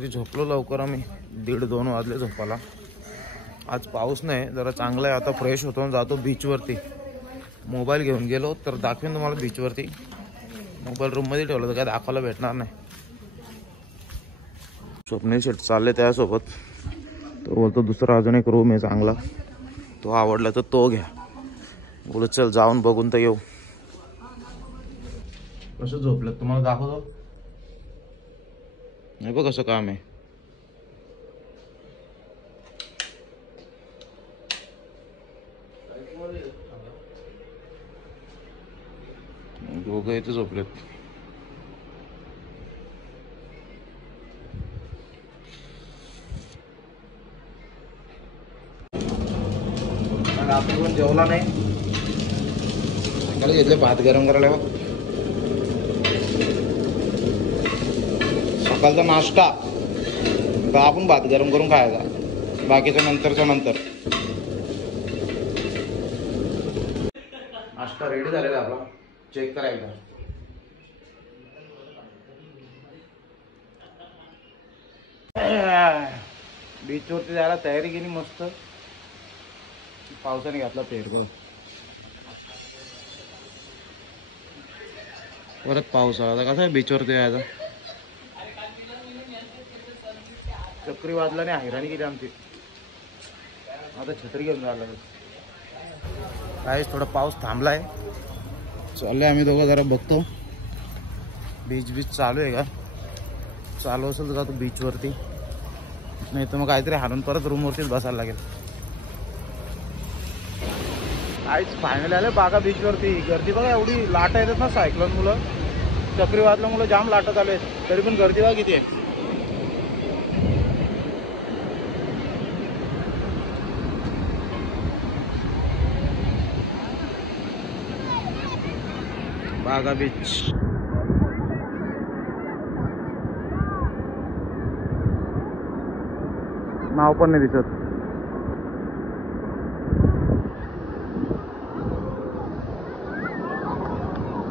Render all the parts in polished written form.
रात्री झोपलो लवकर आम्ही, 1:30-2 वाजले झोपायला. आज पाऊस नाही, जरा चांगला आहे. आता फ्रेश होतो आणि जातो बीचवरती. मोबाईल घेऊन गेलो तर दाखवेन तुम्हाला बीचवरती. मोबाईल रूममध्ये ठेवला तर काय दाखवायला भेटणार नाही. स्वप्नील शेट चालले त्यासोबत. तो बोलतो दुसरा अजून एक रूम आहे चांगला, तो आवडला तर तो घ्या. बोलत चल जाऊन बघून तर येऊ. कसं झोपलं तुम्हाला दाखवतो. नाही बघ कसं काम आहे. दोघं इथे झोपलेत. रात्री पण जेवला नाही. सकाळी घेतले भात गरम करायला. सकाळचा नाश्ता का आपण भात गरम करून खायचा, बाकीच्या नंतरच्या नंतर. नाश्ता रेडी झालेला आपला, चेक करायचा. बीचवरती जायला तयारी केली मस्त. पावसाने घातला पेरगो. परत पाऊस आला. कसं आहे बीचवरती जायचा. चक्रीवादलाने हैराणी केली आमची. आता छत्री घेऊन जायला लागेल. काहीच थोडा पाऊस थांबलाय. चालले आम्ही दोघं जरा बघतो बीच चालू आहे का. चालू असेल तर जातो बीचवरती, नाही तर मग काहीतरी हाणून परत रूमवरतीच बसायला लागेल. काहीच फायनल आलं बागा बीचवरती. गर्दी बघा एवढी. लाटा येतात ना सायक्लोन मुलं, चक्रीवादला मुलं जाम लाटा चालू आहेत. तरी पण गर्दी बघा किती आहे. बागा बीच. नाव पण नाही दिसत.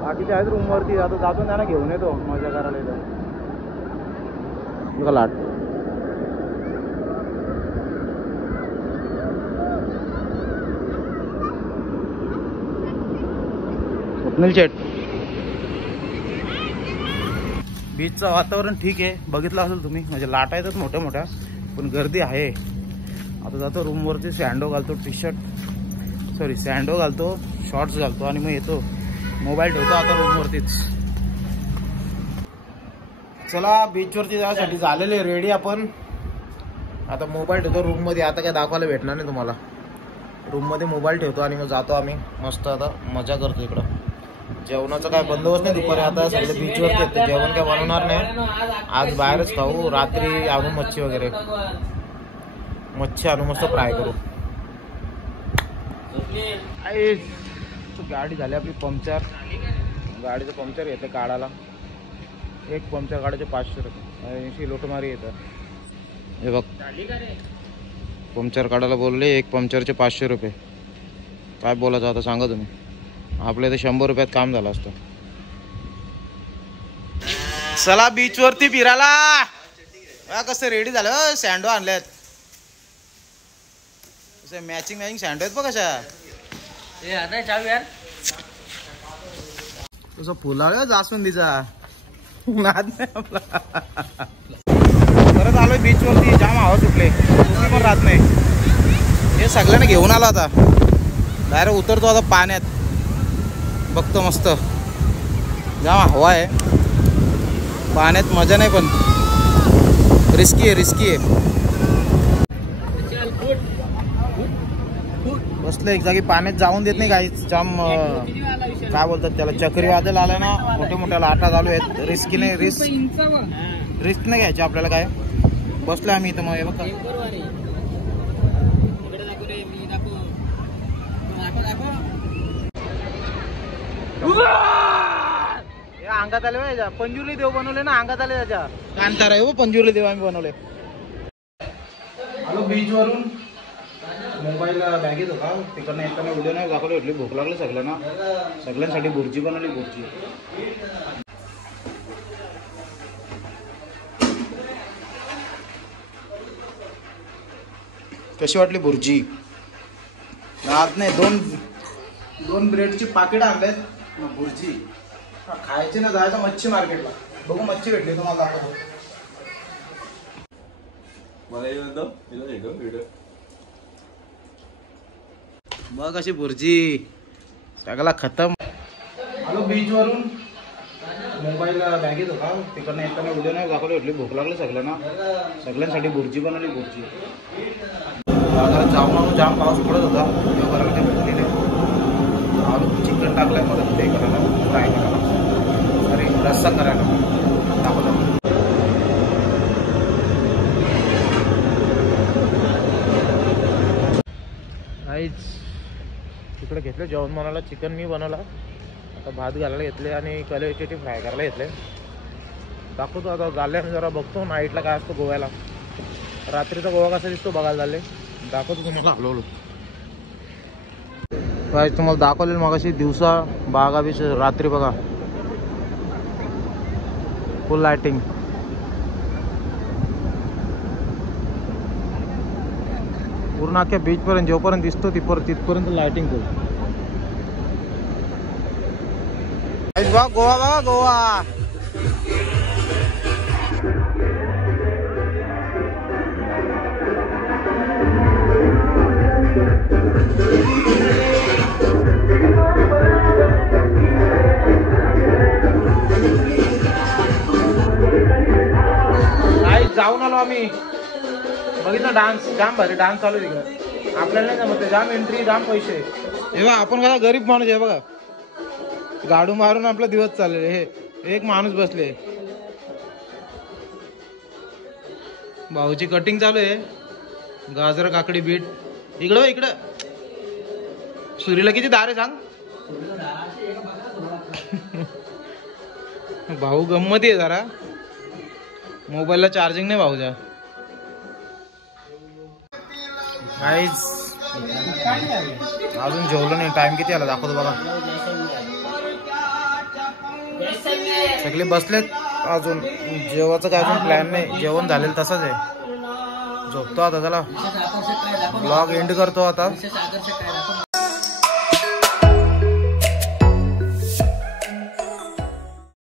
बाकीचे आहेत रूमवरती. आता जातो त्यांना घेऊन येतो मजा करायला. इथं बघा लाट. स्वप्नील शेट. बीचचं वातावरण ठीक आहे, बघितलं असेल तुम्ही. म्हणजे लाटा येतात मोठ्या मोठ्या, पण गर्दी आहे. आता जातो रूमवरती, सँडो घालतो, सँडो घालतो, शॉर्ट्स घालतो आणि मग येतो. मोबाईल ठेवतो आता रूमवरतीच. चला बीचवरती जायसाठी झालेले रेडी आपण. आता मोबाईल ठेवतो रूममध्ये. आता काय दाखवायला भेटणार नाही तुम्हाला. रूममध्ये मोबाईल ठेवतो आणि मग जातो आम्ही. मस्त आता मजा करतो इकडं. जेवणाचा काय बंदोबस्त नाही दुपारी. आता सगळे बीचवरती येतो. जेवण काय बनवणार नाही आज, बाहेरच खाऊ. रात्री आणू मच्छी वगैरे. मच्छी आणू, मस्त फ्राय करू. गाडी झाली आपली पंक्चर. गाडीचं पंक्चर येतं काढायला. एक पंक्चर काढायचे 500 रुपये. 80 लोटमारी येतं. हे बघ, पंक्चर काढायला बोलले. एक पंक्चरचे 500 रुपये. काय बोलायचं आता सांगा तुम्ही. आपल्या इथे 100 रुपयात काम झालं असतं. चला बीचवरती फिरायला. कसं रेडी झालं. सँडो आणल्यात. मॅचिंग सँडो आहेत बघ कशा. तसं फुला जास्वंदीचा नाद नाही आपला. परत आलोय बीचवरती. जाम हवा सुटले, तुम्ही पण राहत नाही. हे सगळ्यांना घेऊन आलो आता. डायरेक्ट उतरतो आता पाण्यात. बघतो मस्त जाम हवा आहे. पाण्यात मजा नाही, पण रिस्की आहे. बसलं एक जागी, पाण्यात जाऊन देत नाही काही. जाम काय बोलतात त्याला, चक्रीवादळ आलं ना. मोठ्या लाटा चालू आहेत. रिस्क नाही घ्यायची आपल्याला. काय बसलो आम्ही इथं. मग बघा अंगात आले. पंजुर्ली देव बनवले ना, अंगात आले त्याच्या. कांतार आहे हो, पंजुर्ली देव आम्ही बनवले. आलो बीच वरून. मोबाईल बॅगेत होता. तिकडनं येताना व्हिडिओ नाही दाखवले. भेटली भूक लागली सगळ्यांसाठी भुर्जी बनवली. भुर्जी कशी वाटली भुर्जी? आज नाही, दोन ब्रेडची पाकिट आणलेत भुर्जी खायची ना. जायचं मच्छी मार्केटला, बघू मच्छी भेटली तुम्हाला दाखवतो. मग अशी भुर्जी सगळा खतम. आलो बीच वरून, मोबाईल बॅगेत होता, तिकडनं येताना उद्या नाही दाखवली भेटली. भूक लागली सगळ्यांसाठी भुर्जी बनवली. भुर्जी बाजारात जाऊन जाम पाऊस पडत होता, तेव्हा बरोबर ते भेटलेले. आलू चिकन टाकलंय परत ते करायला, फ्राय करायला, सॉरी रस्सा करायला दाखवतो. काहीच तिकडे घेतलं जेवण बनवलं, चिकन मी बनवला. आता भात घालायला घेतले आणि कलेची फ्राय करायला घेतले. दाखवतो आता झाल्याने जरा बघतो नाईटला काय असतो गोव्याला. रात्रीचा गोवा कसा दिसतो बघायला झाले, दाखवतो तुम्हाला. हळूहळू काय तुम्हाला दाखवलेलं मगाशी दिवसा बागा बीच, रात्री बघा फुल लाइटिंग. पूर्ण अख्ख्या बीच पर्यंत जोपर्यंत दिसतो तिथपर्यंत लाइटिंग फुल. गोवा बघा गोवा. जाऊन आलो आम्ही, बघितलं डान्स, जाम भारी डान्स चालू तिकडे. आपल्याला नाही जमत, जाम एंट्री, जाम पैसे. हे बघा आपण कसा गरीब माणूस आहे बघा, गाडू मारून आपला दिवस चाललेले. हे एक माणूस बसले, भाऊची कटिंग चालू आहे. गाजर काकडी बीट इकडं. सुरीला किती दार आहे सांग. भाऊ गंमत आहे जरा, मोबाईलला चार्जिंग नाही भाऊच्या. अजून जेवलं नाही, टाइम किती आला दाखवतो बघा. सगळे बसलेत, अजून जेवायचं काय अजून प्लॅन नाही. जेवण झालेलं तसंच आहे. झोपतो आता, चला ब्लॉग एंड करतो आता.